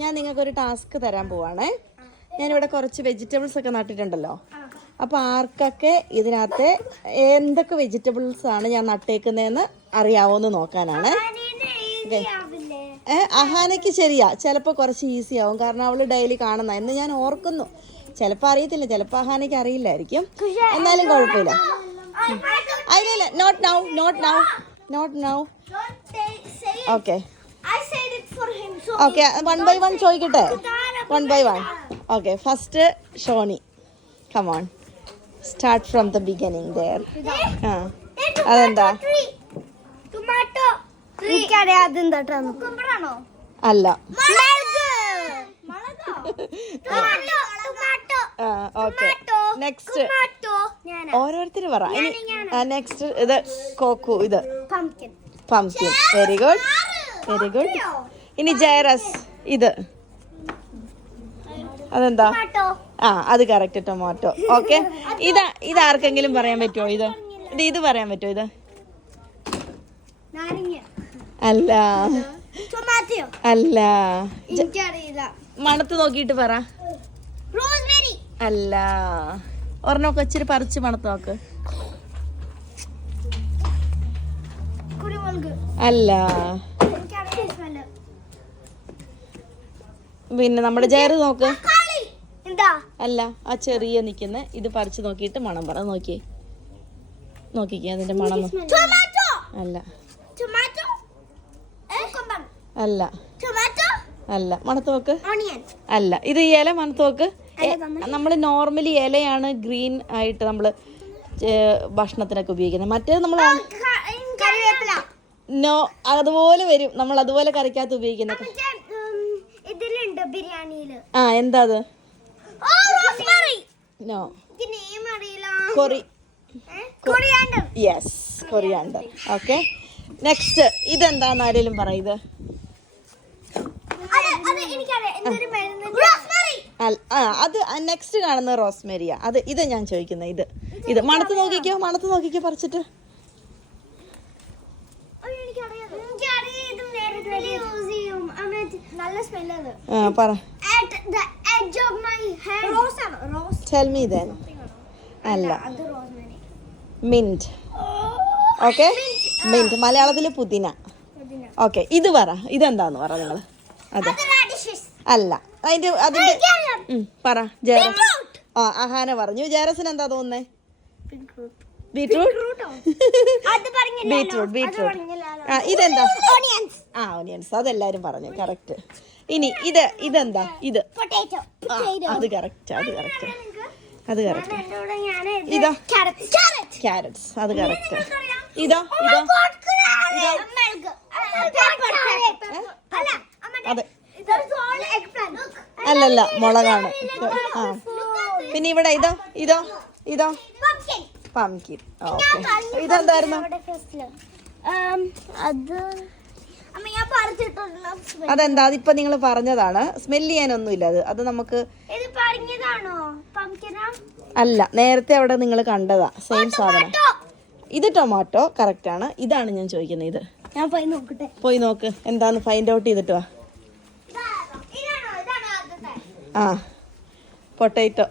ഞാൻ നിങ്ങൾക്കൊരു ടാസ്ക് തരാൻ പോവാണേ. ഞാനിവിടെ കുറച്ച് വെജിറ്റബിൾസ് ഒക്കെ നട്ടിട്ടുണ്ടല്ലോ. അപ്പോൾ ആർക്കൊക്കെ ഇതിനകത്ത് എന്തൊക്കെ വെജിറ്റബിൾസ് ആണ് ഞാൻ നട്ടേക്കുന്നതെന്ന് അറിയാവോന്ന് നോക്കാനാണ്. അഹാനയ്ക്ക് ശരിയാ, ചിലപ്പോൾ കുറച്ച് ഈസി ആവും, കാരണം അവള് ഡെയിലി കാണുന്ന എന്ന് ഞാൻ ഓർക്കുന്നു. ചിലപ്പോൾ അറിയത്തില്ല, ചിലപ്പോൾ അഹാനയ്ക്ക് അറിയില്ലായിരിക്കും. എന്നാലും കുഴപ്പമില്ല. അതില്ല, not now, not now, not now. Okay okay, 1 by 1 ചോദിക്കട്ടെ. 1 by 1. Okay, first Shoni, come on, start from the beginning there. അതെന്താ? അല്ല. ഓക്കെ, നെക്സ്റ്റ് ഓരോരുത്തർ പറ. നെക്സ്റ്റ് ഇത് കോക്കു, ഇത് pumpkin. Very good, very good. ഇനി ജയറസ്, ഇത് അതെന്താ? അത് കറക്റ്റ്, ടൊമാറ്റോ. ഓക്കെ, ഇത് ആർക്കെങ്കിലും പറയാൻ പറ്റുമോ? ഇത് പറയാൻ പറ്റുമോ? ഇത് അല്ല, അല്ല. മണത്ത് നോക്കിയിട്ട് പറ. അല്ല, ഒരെണ്ണമൊക്കെ ഇച്ചിരി പറിച്ച് മണത്ത് നോക്ക്. അല്ല. പിന്നെ നമ്മുടെ ജയറ് നോക്ക്. അല്ല, ആ ചെറിയ നിക്കുന്ന ഇത് പറിച്ച് നോക്കിയിട്ട് മണം പറ. നോക്കിക്കേ അതിന്റെ മണം. അല്ല, അല്ല, അല്ല. മണത്ത് നോക്ക്. അല്ല, ഇത് ഇല മണത്ത് നോക്ക്. നമ്മൾ നോർമലി ഇലയാണ് ഗ്രീൻ ആയിട്ട് നമ്മൾ ഭക്ഷണത്തിനൊക്കെ ഉപയോഗിക്കുന്നത്. മറ്റേത് നമ്മൾ നോ, അതുപോലെ വരും, നമ്മൾ അതുപോലെ കറിക്കകത്ത് ഉപയോഗിക്കുന്നത്. എന്താ അത്? No, yes, coriander. Okay, next ഇതെന്താന്ന് ആരെങ്കിലും പറ. അത് നെക്സ്റ്റ് കാണുന്ന റോസ്മേരിയ. ഇത് ഞാൻ ചോദിക്കുന്നത്. ഇത് മണത്ത് നോക്കിക്കോ പറിച്ചിട്ട്. പറ. Tell me then. അല്ല, മിന്റ്. ഓക്കെ, മിന്റ് മലയാളത്തില് പുതിന. ഓക്കെ, ഇത് പറ. ഇതെന്താന്ന് പറ നിങ്ങള്. അതെ, അല്ല. അതിന്റെ പറ. ജയറസ്. അഹാന പറഞ്ഞു. ജയറസിന് എന്താ തോന്നുന്നേ? ബീട്രൂട്ട്. ഇതെന്താ? ഓണിയൻസ്. അതെല്ലാരും പറഞ്ഞു, കറക്റ്റ്. ഇനി ഇതെന്താ? അത് കറക്റ്റ്. ഇതാ ക്യാരറ്റ്സ്. അത് കറക്റ്റ്. ഇതാ അതെ, അല്ലല്ല, മുളകാണ്. പിന്നെ ഇവിടെ ഇതോ പംകിൻ. ഓക്കെ, ഇതെന്തായിരുന്നു? അതെന്താ? അതിപ്പോ നിങ്ങൾ പറഞ്ഞതാണ്. സ്മെല് ചെയ്യാനൊന്നുമില്ല. അത് നമുക്ക് അല്ല, നേരത്തെ അവിടെ നിങ്ങൾ കണ്ടതാ, സെയിം സാധനം. ഇത് ടൊമാറ്റോ, കറക്റ്റ് ആണ്. ഇതാണ് ഞാൻ ചോദിക്കുന്നത്. ഞാൻ പോയി നോക്ക്, എന്താന്ന് ഫൈൻഡ് ഔട്ട് ചെയ്തിട്ട് വാ. പൊട്ടാറ്റോ.